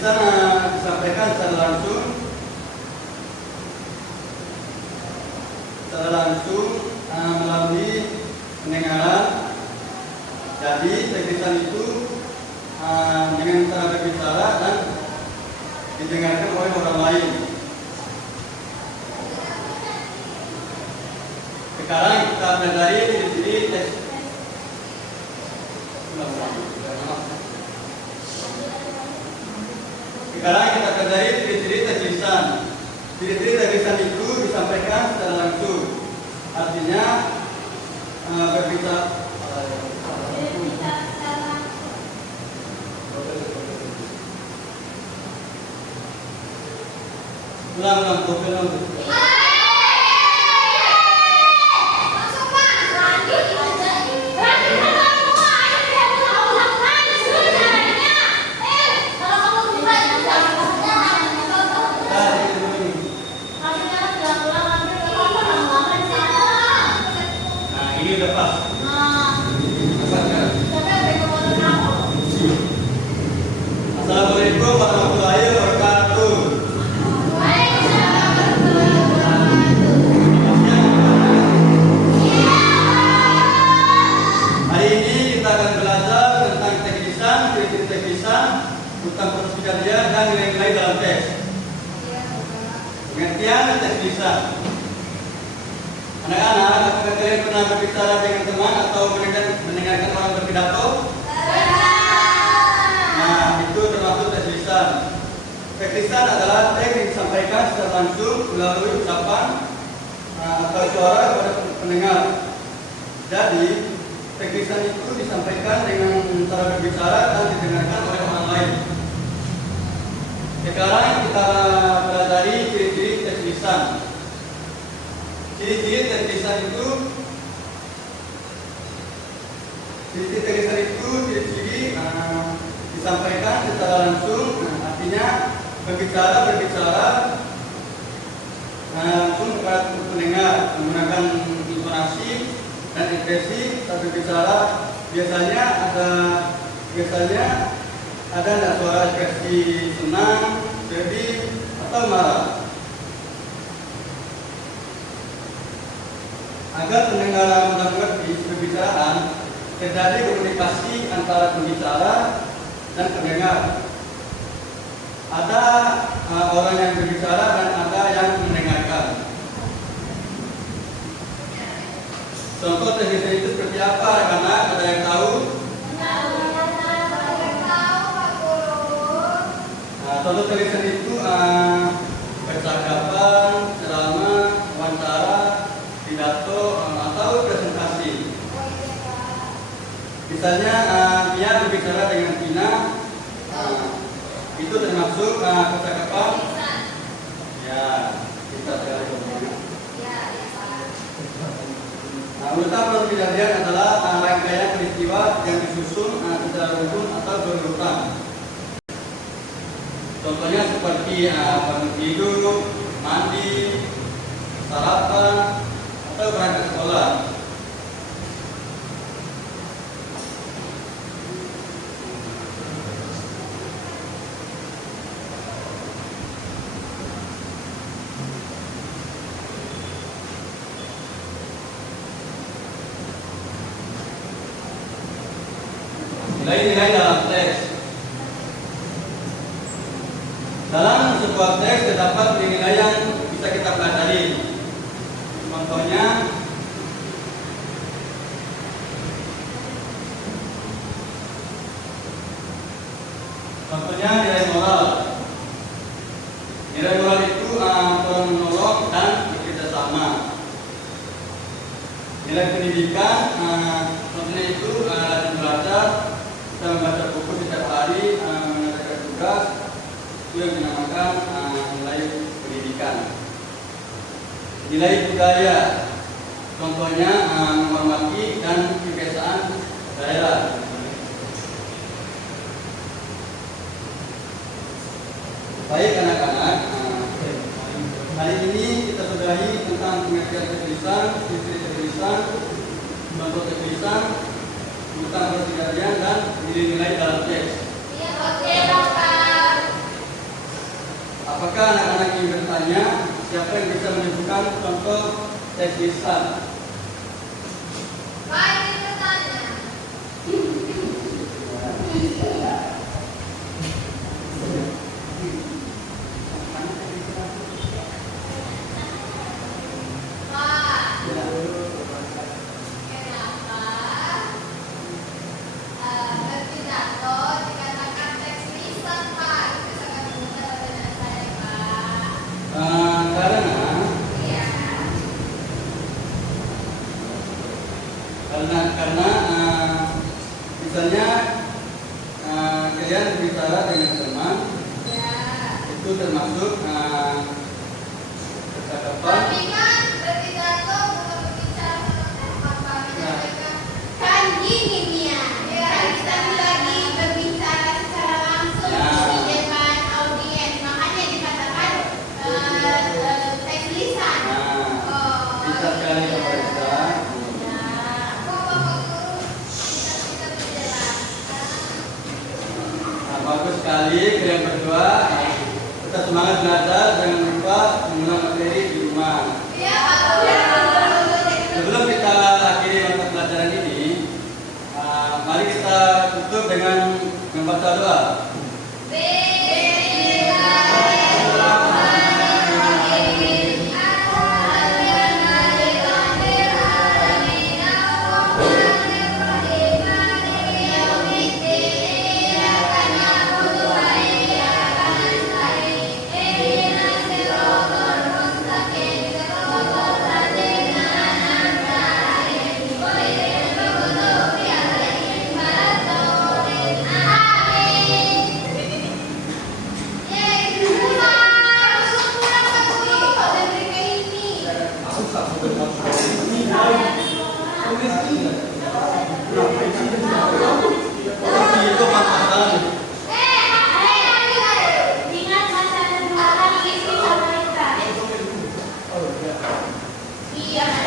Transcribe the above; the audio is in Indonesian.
Teklisan disampaikan secara langsung melalui pendengaran. Jadi teklisan itu dengan cara berbicara dan didengarkan oleh orang lain. Sekarang kita pelajari ciri-ciri teks. Sekarang kita pelajari ciri-ciri teklisan. Ciri-ciri teklisan itu disampaikan secara langsung. Artinya berbicara. Ulang profil. Assalamualaikum warahmatullahi wabarakatuh. Hari ini kita akan belajar tentang teklisan, ciri-ciri teklisan, tentang proses kerja dan nilai-nilai dalam teks. Pengertian teklisan. Anak-anak, apakah kalian pernah berbicara dengan teman atau mendengarkan orang berpidato? Nah, itu termasuk teklisan. Teklisan adalah teks yang disampaikan secara langsung melalui ucapan atau suara kepada pendengar. Jadi, teklisan itu disampaikan dengan cara berbicara dan didengarkan oleh orang lain. Sekarang kita pelajari ciri-ciri teklisan. Ciri-ciri teklisan itu ciri-ciri disampaikan secara langsung, artinya berbicara langsung kepada pendengar menggunakan intonasi dan ekspresi. Saat berbicara biasanya ada suara ekspresi senang, sedih, atau marah. Agar pendengar mudah mengerti pembicaraan, terjadi komunikasi antara pembicara dan pendengar. Ada orang yang berbicara dan ada yang mendengarkan. Contoh teknisnya itu seperti apa? Karena ada yang tahu? Contoh teknisnya itu percakapan, ceramah, wawancara, pidato, atau presentasi. Misalnya dia berbicara dengan Tina, itu termasuk percakapan. Ya, kita sekali ngomongnya. Urutan proses kejadian adalah rangkaian peristiwa yang disusun secara rukun atau berurutan. Contohnya seperti bangun tidur, mandi, sarapan, atau berangkat sekolah. Nilai-nilai dalam teks. Dalam sebuah teks terdapat nilai yang bisa kita pelajari. Contohnya nilai moral. Nilai moral itu tolong menolong dan bekerja sama. Nilai pendidikan, contohnya itu rajin belajar, kita membaca buku setiap hari, menyelesaikan tugas, itu yang dinamakan nilai pendidikan. Nilai budaya, contohnya menghormati dan kebiasaan daerah. Baik anak-anak, hari ini kita sudahi tentang pengertian teklisan, ciri-ciri teklisan, contoh teklisan, tentang perkejadian dan nilai-nilai dalam teks. Oke, Bapak. Apakah anak-anak ingin bertanya? Siapa yang bisa menunjukkan contoh teks lisan? Karena misalnya kalian berbicara dengan teman, itu termasuk percakapan. Tapi kan berpidato bukan berbicara sama teman, kan gini nih ya, kita lagi berbicara secara langsung di depan audiens, makanya dikatakan teks lisan. Bisa sekali Bapak Risa. Bagus sekali kalian berdua. Tetap semangat belajar, jangan lupa mengulang materi di rumah. Sebelum kita akhiri mata pelajaran ini, mari kita tutup dengan membaca doa. Ingat masa dulu kan istri sama kita. Iya.